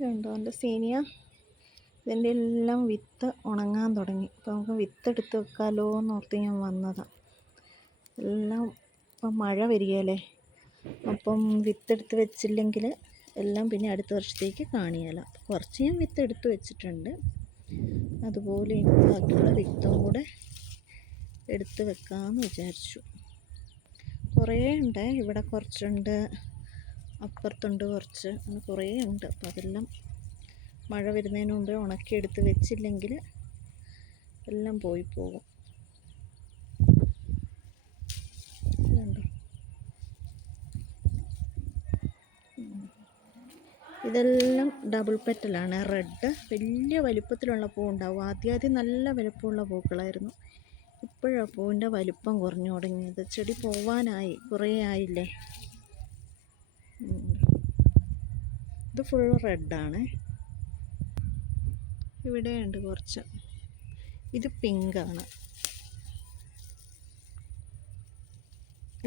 കണ്ടോ എൻ്റെ സീനിയ, ഇതിൻ്റെ എല്ലാം വിത്ത് ഉണങ്ങാൻ തുടങ്ങി. അപ്പോൾ നമുക്ക് വിത്ത് എടുത്ത് വെക്കാമല്ലോ എന്നോർത്ത് ഞാൻ വന്നതാണ്. എല്ലാം ഇപ്പം മഴ വരികയല്ലേ, അപ്പം വിത്തെടുത്ത് വെച്ചില്ലെങ്കിൽ എല്ലാം പിന്നെ അടുത്ത വർഷത്തേക്ക് കാണിയാല. കുറച്ച് ഞാൻ വിത്ത് എടുത്ത് വെച്ചിട്ടുണ്ട്. അതുപോലെ ഇനി ബാക്കിയുള്ള വിത്തും കൂടെ എടുത്ത് വെക്കാമെന്ന് വിചാരിച്ചു. കുറേ ഉണ്ട്, ഇവിടെ കുറച്ചുണ്ട്, അപ്പുറത്തുണ്ട് കുറച്ച്, അങ്ങനെ കുറേ ഉണ്ട്. അപ്പോൾ അതെല്ലാം മഴ വരുന്നതിന് മുമ്പേ ഉണക്കിയെടുത്ത് വെച്ചില്ലെങ്കിൽ എല്ലാം പോയി പോകും. ഇതെല്ലാം ഡബിൾ പെറ്റലാണ്. റെഡ് വലിയ വലിപ്പത്തിലുള്ള പൂ ഉണ്ടാവും. ആദ്യം നല്ല വലിപ്പമുള്ള പൂക്കളായിരുന്നു. ഇപ്പോഴാണ് പൂവിൻ്റെ വലിപ്പം കുറഞ്ഞു തുടങ്ങിയത്. ചെടി പോവാനായി, കുറേ ആയില്ലേ. ഇത് ഫുൾ റെഡാണ്. ഇവിടെയുണ്ട് കുറച്ച്. ഇത് പിങ്കാണ്.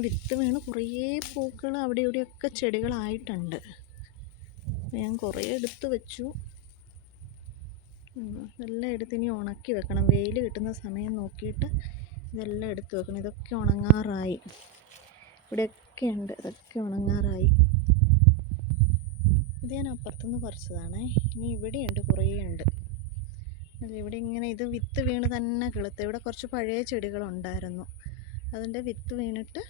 വിത്ത് വീണ് കുറേ പൂക്കൾ അവിടെ ഇവിടെയൊക്കെ ചെടികളായിട്ടുണ്ട്. ഞാൻ കുറേ എടുത്ത് വെച്ചു. എല്ലാം എടുത്ത് ഇനി ഉണക്കി വെക്കണം. വെയിൽ കിട്ടുന്ന സമയം നോക്കിയിട്ട് ഇതെല്ലാം എടുത്ത് വെക്കണം. ഇതൊക്കെ ഉണങ്ങാറായി. ഇവിടെയൊക്കെ ഉണ്ട്, ഇതൊക്കെ ഉണങ്ങാറായി. ഇത് ഞാൻ അപ്പുറത്തുനിന്ന് പറിച്ചതാണേ. ഇനി ഇവിടെയുണ്ട്, കുറേ ഉണ്ട്. ഇവിടെ ഇങ്ങനെ ഇത് വിത്ത് വീണ് തന്നെ കിളുത്ത്. ഇവിടെ കുറച്ച് പഴയ ചെടികളുണ്ടായിരുന്നു, അതിൻ്റെ വിത്ത് വീണിട്ട്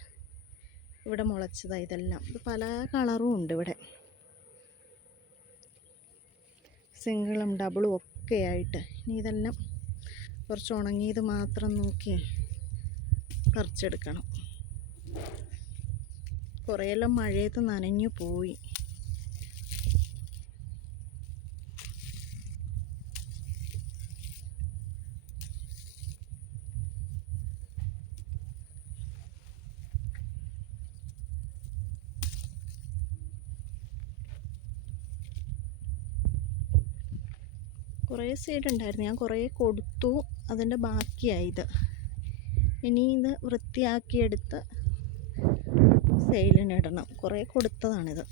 ഇവിടെ മുളച്ചതാണ് ഇതെല്ലാം. ഇത് പല കളറും ഉണ്ട് ഇവിടെ, സിംഗിളും ഡബിളും ഒക്കെ ആയിട്ട്. ഇനി ഇതെല്ലാം കുറച്ച് ഉണങ്ങിയത് മാത്രം നോക്കി പറിച്ചെടുക്കണം. കുറേയെല്ലാം മഴയത്ത് നനഞ്ഞു പോയി. കുറേ സീഡ് ഉണ്ടായിരുന്നു, ഞാൻ കുറേ കൊടുത്തു. അതിൻ്റെ ബാക്കിയായത്. ഇനി ഇത് വൃത്തിയാക്കിയെടുത്ത് സെയിലിനിടണം. കുറേ കൊടുത്തതാണിത്.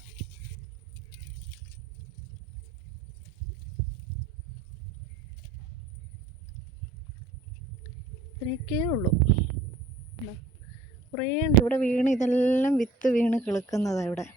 ഇത്രയൊക്കെ ഉള്ളൂ. കുറേ ഉണ്ട് ഇവിടെ വീണ്. ഇതെല്ലാം വിത്ത് വീണ് കിളുക്കുന്നതാണ് ഇവിടെ.